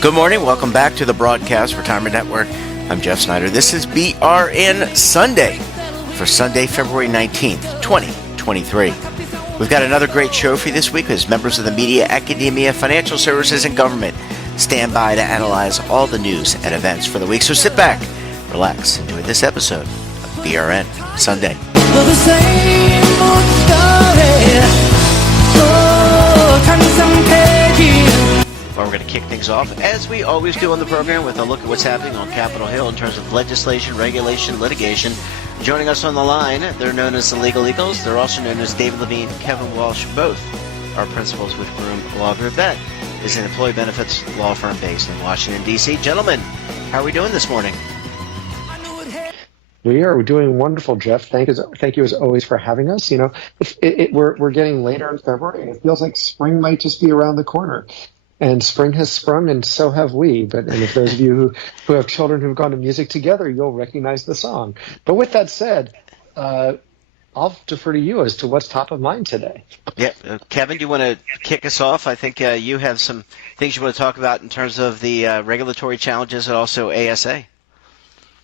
Good morning. Welcome back to the Broadcast Retirement Network. I'm Jeff Snyder. This is BRN Sunday for Sunday, February 19th, 2023. We've got another great show for you this week as members of the media, academia, financial services, and government stand by to analyze all the news and events for the week. So sit back, relax, enjoy this episode of BRN Sunday. The same old story. Turn some pages. Well, we're going to kick things off, as we always do on the program, with a look at what's happening on Capitol Hill in terms of legislation, regulation, litigation. Joining us on the line, they're known as the Legal Eagles. They're also known as David Levine, Kevin Walsh. Both are principals with Groom Law Group. That is an employee benefits law firm based in Washington, D.C. Gentlemen, how are we doing this morning? We're doing wonderful, Jeff. Thank you as always for having us. You know, we're getting later in February, and it feels like spring might just be around the corner. And spring has sprung, and so have we. And if those of you who have children who've gone to music together, you'll recognize the song. But with that said, I'll defer to you as to what's top of mind today. Yeah, Kevin, do you want to kick us off? I think you have some things you want to talk about in terms of the regulatory challenges and also ASA.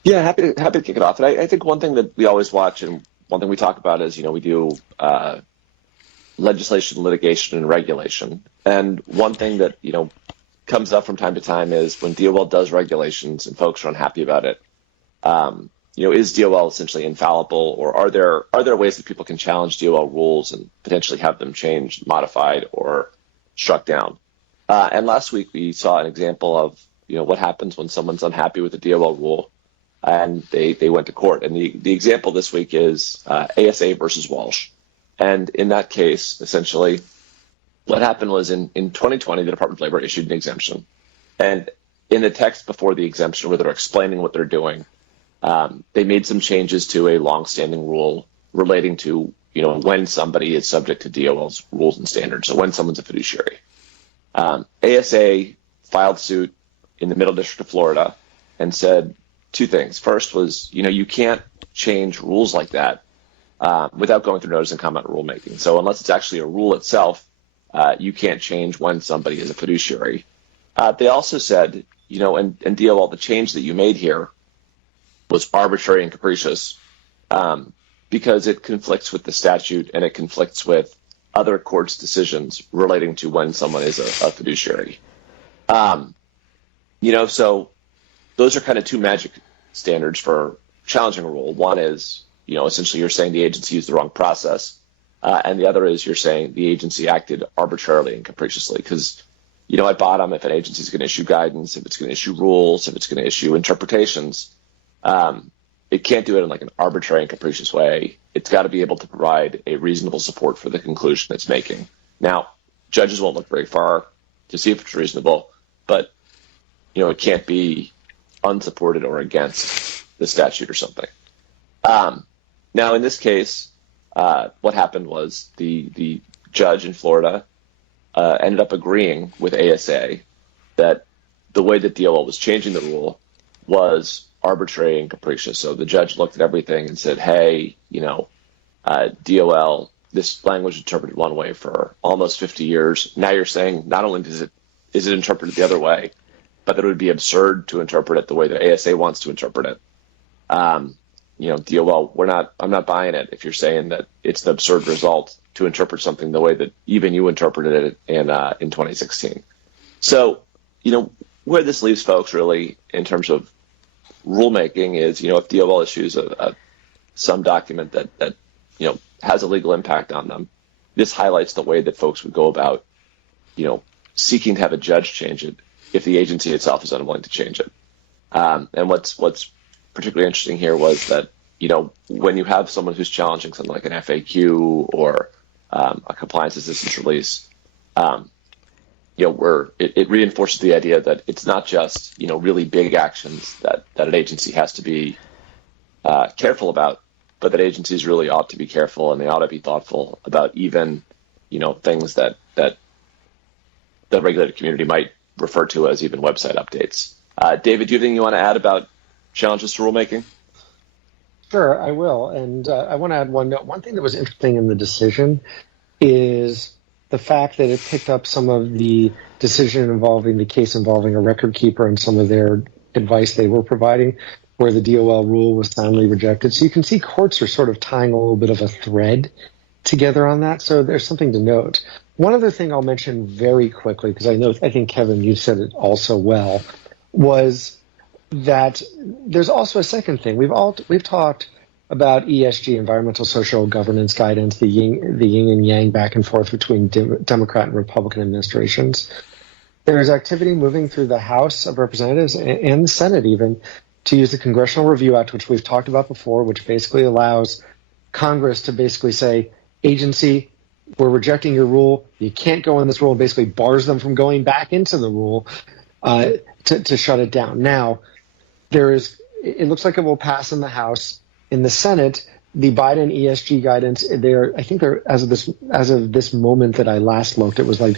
Yeah, happy to kick it off. And I think one thing that we always watch and one thing we talk about is, we do legislation, litigation, and regulation. And one thing that, comes up from time to time is when DOL does regulations and folks are unhappy about it, is DOL essentially infallible, or are there ways that people can challenge DOL rules and potentially have them changed, modified, or struck down? And last week we saw an example of, what happens when someone's unhappy with the DOL rule and they went to court. And the example this week is ASA versus Walsh. And in that case, essentially, what happened was in 2020, the Department of Labor issued an exemption. And in the text before the exemption, where they're explaining what they're doing, they made some changes to a longstanding rule relating to, when somebody is subject to DOL's rules and standards, so when someone's a fiduciary. ASA filed suit in the Middle District of Florida and said two things. First was, you can't change rules like that without going through notice and comment rulemaking. So unless it's actually a rule itself, you can't change when somebody is a fiduciary. They also said, and DOL, the change that you made here was arbitrary and capricious because it conflicts with the statute and it conflicts with other courts' decisions relating to when someone is a fiduciary. So those are kind of two magic standards for challenging a rule. One is, essentially you're saying the agency used the wrong process. And the other is you're saying the agency acted arbitrarily and capriciously because, at bottom, if an agency is going to issue guidance, if it's going to issue rules, if it's going to issue interpretations, it can't do it in like an arbitrary and capricious way. It's got to be able to provide a reasonable support for the conclusion it's making. Now, judges won't look very far to see if it's reasonable, but, it can't be unsupported or against the statute or something. Now, in this case, what happened was the judge in Florida ended up agreeing with ASA that the way that DOL was changing the rule was arbitrary and capricious. So the judge looked at everything and said, hey, DOL, this language interpreted one way for almost 50 years. Now you're saying not only is it interpreted the other way, but that it would be absurd to interpret it the way that ASA wants to interpret it. DOL, I'm not buying it if you're saying that it's the absurd result to interpret something the way that even you interpreted it in 2016. So, where this leaves folks really in terms of rulemaking is, if DOL issues some document that has a legal impact on them, this highlights the way that folks would go about, seeking to have a judge change it if the agency itself is unwilling to change it. And what's particularly interesting here was that, when you have someone who's challenging something like an FAQ or a compliance assistance release, where it reinforces the idea that it's not just, really big actions that an agency has to be careful about, but that agencies really ought to be careful and they ought to be thoughtful about even, things that the regulated community might refer to as even website updates. David, do you have anything you want to add about challenges to rulemaking? Sure, I will. And I want to add one note. One thing that was interesting in the decision is the fact that it picked up some of the decision involving the case involving a record keeper and some of their advice they were providing, where the DOL rule was soundly rejected. So you can see courts are sort of tying a little bit of a thread together on that. So there's something to note. One other thing I'll mention very quickly, because I think, Kevin, you said it also well, was that there's also a second thing. We've talked about ESG, environmental social governance guidance, the yin and yang back and forth between Democrat and Republican administrations. There is activity moving through the House of Representatives and the Senate even to use the Congressional Review Act, which we've talked about before, which basically allows Congress to basically say, agency, we're rejecting your rule. You can't go in this rule, and basically bars them from going back into the rule to shut it down. Now, it looks like it will pass in the House. In the Senate, the Biden ESG guidance, I think they're as of this moment that I last looked, it was like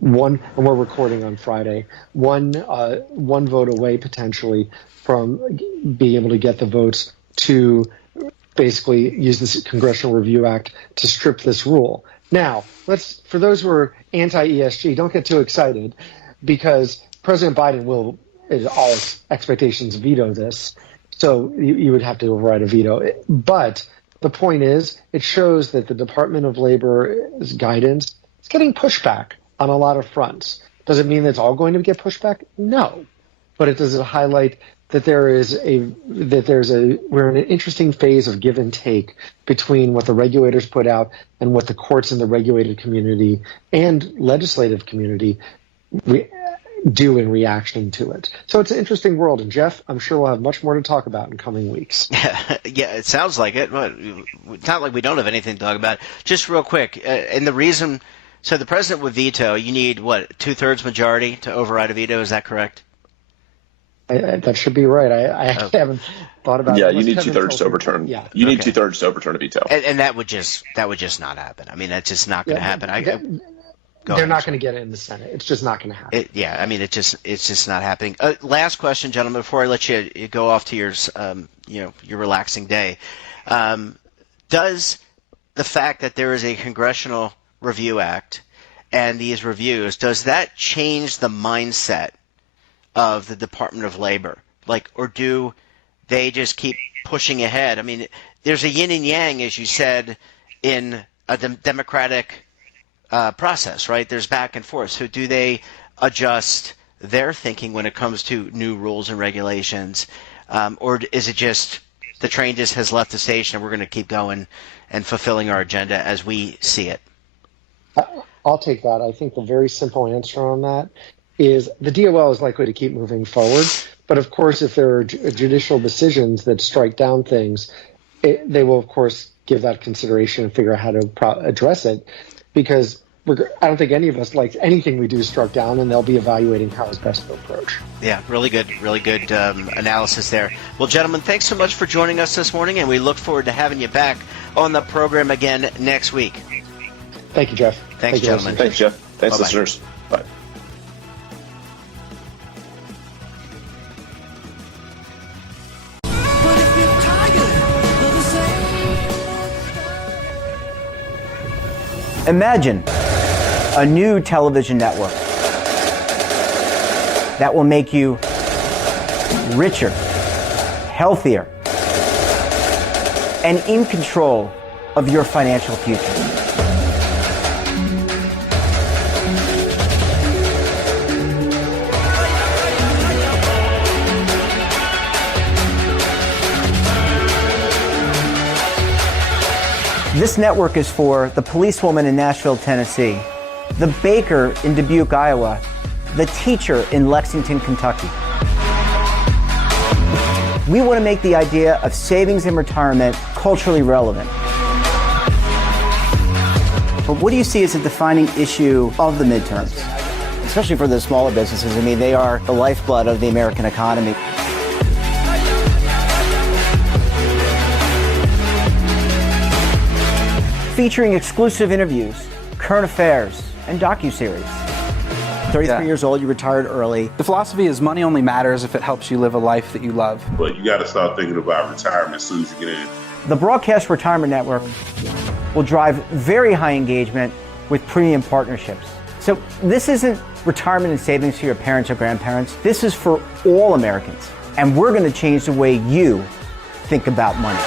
one, and we're recording on Friday, one vote away potentially from being able to get the votes to basically use this Congressional Review Act to strip this rule. Now, for those who are anti-ESG, don't get too excited, because President Biden will, in all expectations, veto this. So you would have to override a veto. But the point is, it shows that the Department of Labor's guidance is getting pushback on a lot of fronts. Does it mean that it's all going to get pushback? No. But it does highlight that we're in an interesting phase of give and take between what the regulators put out and what the courts and the regulated community and legislative community do in reaction to it. So it's an interesting world. And Jeff, I'm sure we'll have much more to talk about in coming weeks. Yeah, it sounds like it. But it's not like we don't have anything to talk about. Just real quick, and the reason, so the president would veto, you need, 2/3 majority to override a veto, is that correct? That should be right. I haven't thought about it. Yeah, you need 2/3 to overturn. Yeah. You need 2/3 to overturn a veto. And that would just not happen. I mean, that's just not going to happen. They're not going to get it in the Senate. It's just not going to happen. It's just not happening. Last question, gentlemen, before I let you go off to your relaxing day. Does the fact that there is a Congressional Review Act and these reviews, does that change the mindset of the Department of Labor? Or do they just keep pushing ahead? I mean, there's a yin and yang, as you said, in a democratic process, right? There's back and forth. So do they adjust their thinking when it comes to new rules and regulations? Or is it just the train just has left the station and we're going to keep going and fulfilling our agenda as we see it? I'll take that. I think the very simple answer on that is the DOL is likely to keep moving forward. But of course, if there are judicial decisions that strike down things, they will, of course, give that consideration and figure out how to address it. Because I don't think any of us likes anything we do struck down, and they'll be evaluating how is best to approach. Yeah, really good analysis there. Well, gentlemen, thanks so much for joining us this morning, and we look forward to having you back on the program again next week. Thank you, Jeff. Thanks, gentlemen. Thanks, Jeff. Thanks, Bye-bye. listeners. Bye. Imagine a new television network that will make you richer, healthier, and in control of your financial future. This network is for the policewoman in Nashville, Tennessee, the baker in Dubuque, Iowa, the teacher in Lexington, Kentucky. We want to make the idea of savings and retirement culturally relevant. But what do you see as a defining issue of the midterms? Especially for the smaller businesses. I mean, they are the lifeblood of the American economy. featuring exclusive interviews, current affairs, and docuseries. 33 years old, you retired early. The philosophy is money only matters if it helps you live a life that you love. But you got to start thinking about retirement as soon as you get in. The Broadcast Retirement Network will drive very high engagement with premium partnerships. So this isn't retirement and savings for your parents or grandparents. This is for all Americans. And we're going to change the way you think about money.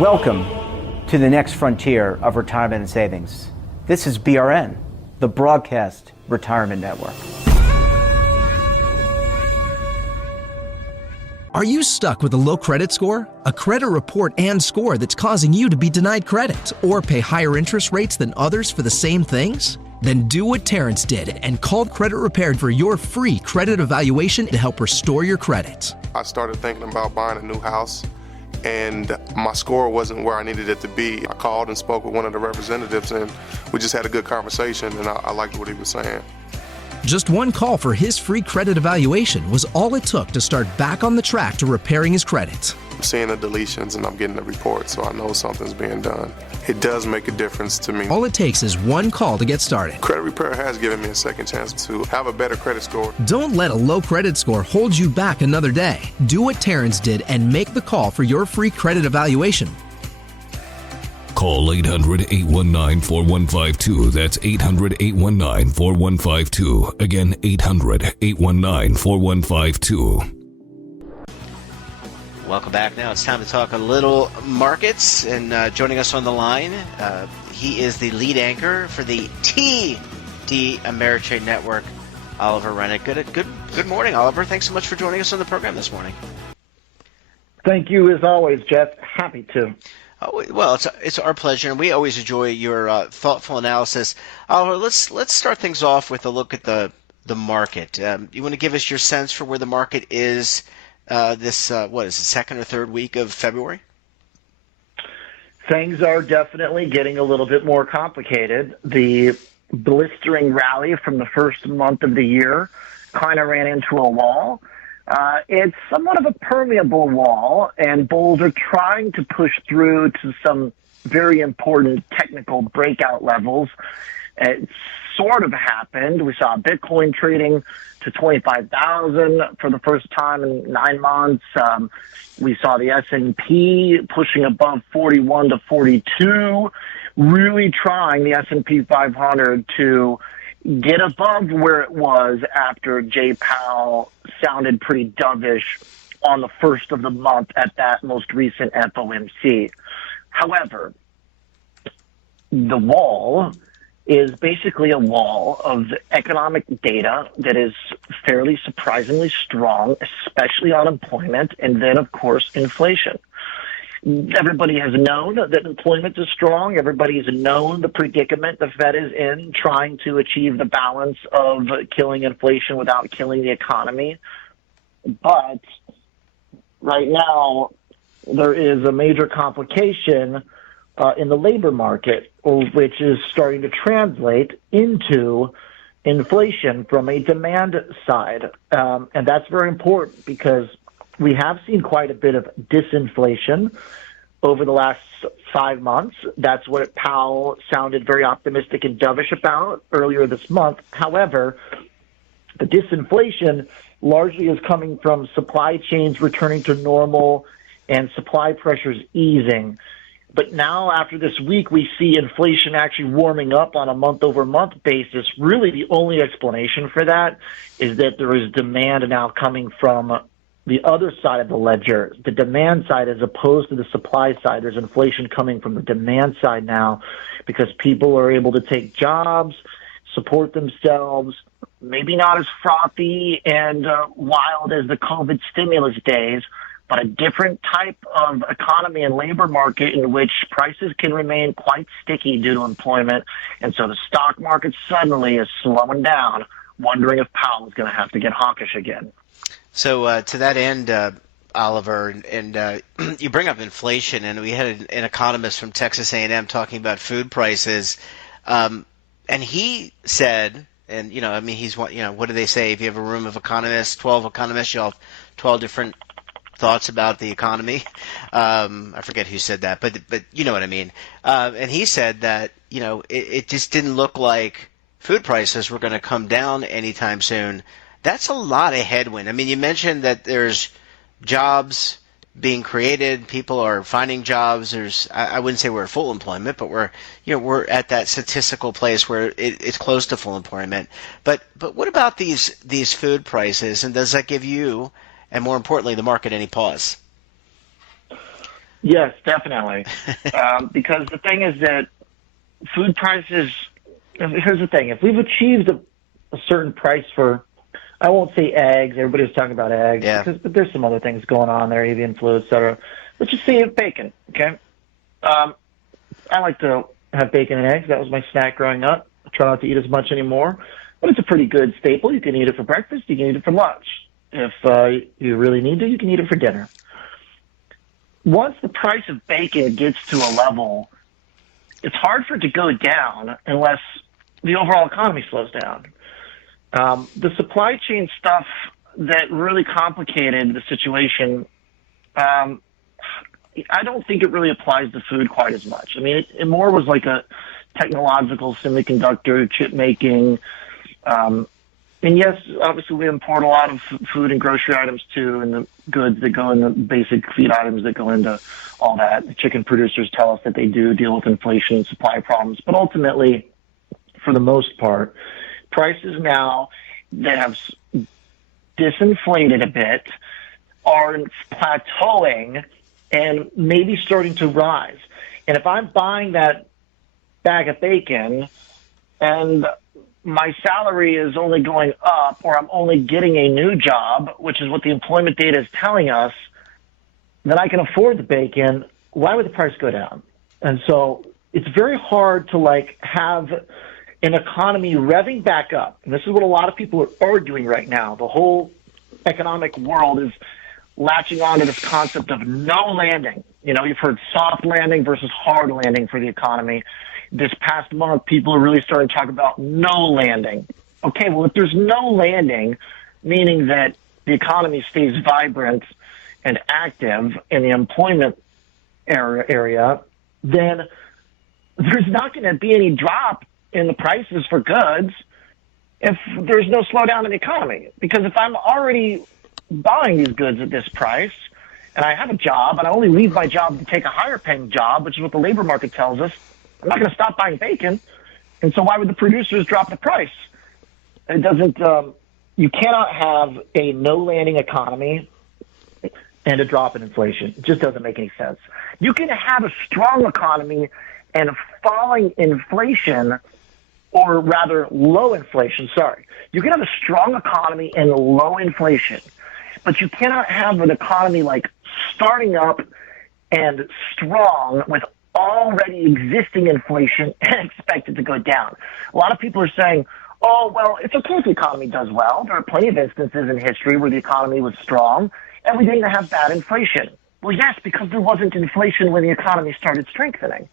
Welcome to the next frontier of retirement and savings. This is BRN, the Broadcast Retirement Network. Are you stuck with a low credit score? A credit report and score that's causing you to be denied credit or pay higher interest rates than others for the same things? Then do what Terrence did and call Credit Repaired for your free credit evaluation to help restore your credit. I started thinking about buying a new house, and my score wasn't where I needed it to be. I called and spoke with one of the representatives, and we just had a good conversation, and I liked what he was saying. Just one call for his free credit evaluation was all it took to start back on the track to repairing his credit. I'm seeing the deletions and I'm getting the report, so I know something's being done. It does make a difference to me. All it takes is one call to get started. Credit Repair has given me a second chance to have a better credit score. Don't let a low credit score hold you back another day. Do what Terrence did and make the call for your free credit evaluation. Call 800-819-4152. That's 800-819-4152. Again, 800-819-4152. Welcome back. Now it's time to talk a little markets. And joining us on the line, he is the lead anchor for the TD Ameritrade Network, Oliver Rennick. Good morning, Oliver. Thanks so much for joining us on the program this morning. Thank you, as always, Jeff. Happy to. Oh, well, it's our pleasure, and we always enjoy your thoughtful analysis. Oliver, let's start things off with a look at the market. You want to give us your sense for where the market is this what is the second or third week of February? Things are definitely getting a little bit more complicated. The blistering rally from the first month of the year kind of ran into a wall. It's somewhat of a permeable wall, and bulls are trying to push through to some very important technical breakout levels. It sort of happened. We saw Bitcoin trading to 25,000 for the first time in 9 months. We saw the S&P pushing above 41 to 42, really trying the S&P 500 to get above where it was after Jay Powell sounded pretty dovish on the first of the month at that most recent FOMC. However, the wall is basically a wall of economic data that is fairly surprisingly strong, especially unemployment, and then, of course, inflation. Everybody has known that employment is strong. Everybody has known the predicament the Fed is in, trying to achieve the balance of killing inflation without killing the economy. But right now, there is a major complication in the labor market, which is starting to translate into inflation from a demand side. And that's very important because we have seen quite a bit of disinflation over the last 5 months. That's what Powell sounded very optimistic and dovish about earlier this month. However, the disinflation largely is coming from supply chains returning to normal and supply pressures easing. But now, after this week, we see inflation actually warming up on a month-over-month basis. Really, the only explanation for that is that there is demand now coming from the other side of the ledger, the demand side, as opposed to the supply side. There's inflation coming from the demand side now because people are able to take jobs, support themselves, maybe not as frothy and wild as the COVID stimulus days, but a different type of economy and labor market in which prices can remain quite sticky due to employment. And so the stock market suddenly is slowing down, wondering if Powell is going to have to get hawkish again. So to that end, Oliver, and you bring up inflation, and we had an economist from Texas A&M talking about food prices, and he said, he's what do they say? If you have a room of economists, 12 economists, you'll have 12 different thoughts about the economy. I forget who said that, but you know what I mean. And he said that, it just didn't look like food prices were going to come down anytime soon. That's a lot of headwind. I mean, you mentioned that there's jobs being created, people are finding jobs. I wouldn't say we're at full employment, but we're at that statistical place where it's close to full employment. But what about these food prices, and does that give you, and more importantly, the market, any pause? Yes, definitely. Because the thing is that food prices, here's the thing, if we've achieved a certain price for, I won't say eggs. Everybody's talking about eggs, but there's some other things going on there, avian flu, et cetera. Let's just say bacon, okay? I like to have bacon and eggs. That was my snack growing up. I try not to eat as much anymore, but it's a pretty good staple. You can eat it for breakfast. You can eat it for lunch. If you really need to, you can eat it for dinner. Once the price of bacon gets to a level, it's hard for it to go down unless the overall economy slows down. The supply chain stuff that really complicated the situation, I don't think it really applies to food quite as much. I mean, it more was like a technological semiconductor, chip making. And yes, obviously we import a lot of food and grocery items too, and the goods that go in the basic feed items that go into all that. The chicken producers tell us that they do deal with inflation and supply problems. But ultimately, for the most part, prices now that have disinflated a bit are plateauing and maybe starting to rise. And if I'm buying that bag of bacon and my salary is only going up, or I'm only getting a new job, which is what the employment data is telling us, then I can afford the bacon, why would the price go down? And so it's very hard to have an economy revving back up. And this is what a lot of people are arguing right now. The whole economic world is latching on to this concept of no landing. You've heard soft landing versus hard landing for the economy. This past month, people are really starting to talk about no landing. Okay, well, if there's no landing, meaning that the economy stays vibrant and active in the employment area, then there's not going to be any drop in the prices for goods if there's no slowdown in the economy. Because if I'm already buying these goods at this price and I have a job and I only leave my job to take a higher paying job, which is what the labor market tells us, I'm not going to stop buying bacon. And so why would the producers drop the price? It doesn't, you cannot have a no landing economy and a drop in inflation. It just doesn't make any sense. You can have a strong economy and falling inflation, or rather low inflation, You can have a strong economy and low inflation, but you cannot have an economy starting up and strong with already existing inflation and expect it to go down. A lot of people are saying, oh, well, it's okay if the economy does well. There are plenty of instances in history where the economy was strong and we didn't have bad inflation. Well, yes, because there wasn't inflation when the economy started strengthening.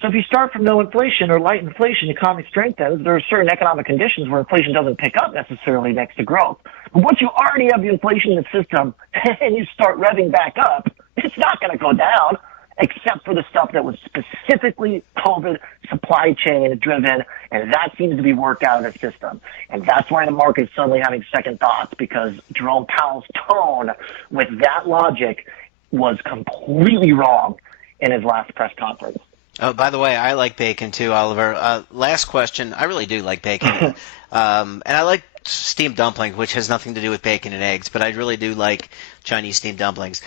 So if you start from no inflation or light inflation, the economy strengthens. There are certain economic conditions where inflation doesn't pick up necessarily next to growth. But once you already have the inflation in the system and you start revving back up, it's not going to go down, except for the stuff that was specifically COVID supply chain driven, and that seems to be worked out of the system. And that's why the market is suddenly having second thoughts, because Jerome Powell's tone with that logic was completely wrong in his last press conference. Oh, by the way, I like bacon too, Oliver. Last question. I really do like bacon. And I like steamed dumplings, which has nothing to do with bacon and eggs, but I really do like Chinese steamed dumplings.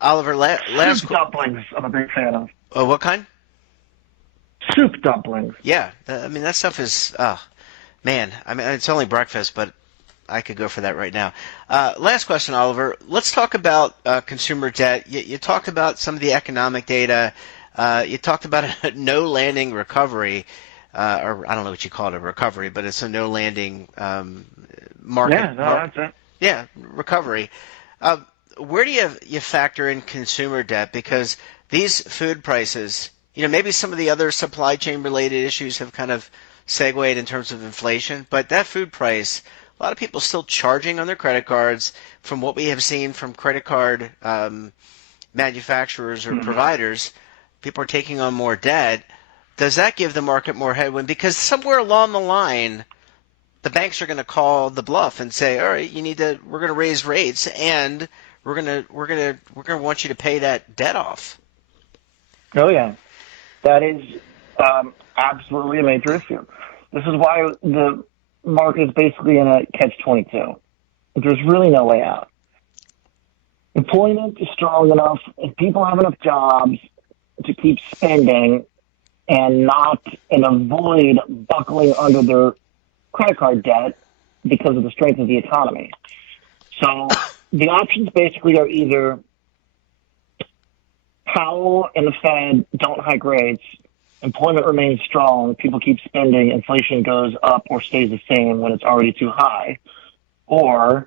Oliver, last Soup dumplings I'm a big fan of. Oh, what kind? Soup dumplings. Yeah. I mean, that stuff is, man, I mean, it's only breakfast, but I could go for that right now. Last question, Oliver. Let's talk about consumer debt. You talked about some of the economic data. You talked about a no landing recovery, or I don't know what you call it, a recovery, but it's a no landing market. Yeah, that's it. Yeah, recovery. Where do you factor in consumer debt? Because these food prices, maybe some of the other supply chain related issues have kind of segued in terms of inflation, but that food price a lot of people still charging on their credit cards. From what we have seen from credit card manufacturers or providers, people are taking on more debt. Does that give the market more headwind? Because somewhere along the line, the banks are going to call the bluff and say, "All right, we're going to raise rates, and we're going to want you to pay that debt off." Oh yeah, that is absolutely a major issue. This is why the market is basically in a catch-22. There's really no way out. Employment is strong enough, and people have enough jobs to keep spending and avoid buckling under their credit card debt because of the strength of the economy. So the options basically are either Powell and the Fed don't hike rates, employment remains strong, people keep spending, inflation goes up or stays the same when it's already too high, or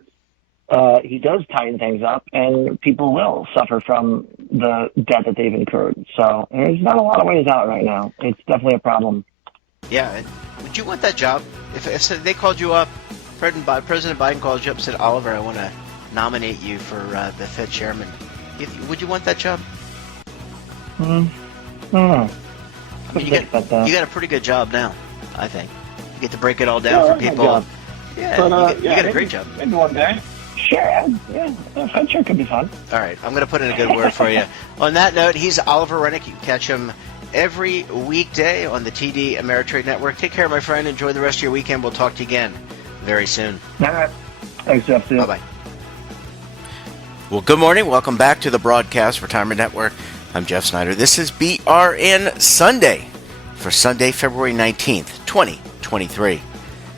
he does tighten things up and people will suffer from the debt that they've incurred. So there's not a lot of ways out right now. It's definitely a problem. Yeah. Would you want that job? If they called you up, President Biden called you up and said, "Oliver, I want to nominate you for the Fed chairman," would you want that job? I mean, you got a pretty good job now, I think. You get to break it all down for people. Yeah, but, you got a great job. Maybe one day. Sure, yeah. I'm sure it could be fun. All right, I'm going to put in a good word for you. On that note, he's Oliver Rennick. You can catch him every weekday on the TD Ameritrade Network. Take care, my friend. Enjoy the rest of your weekend. We'll talk to you again very soon. All right. Thanks, Jeff. Bye-bye. Well, good morning. Welcome back to the Broadcast Retirement Network. I'm Jeff Snyder. This is BRN Sunday for Sunday, February 19th, 2023.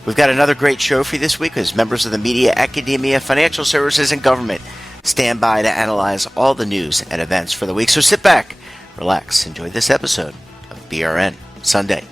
We've got another great show for you this week as members of the media, academia, financial services, and government stand by to analyze all the news and events for the week. So sit back, relax, enjoy this episode of BRN Sunday.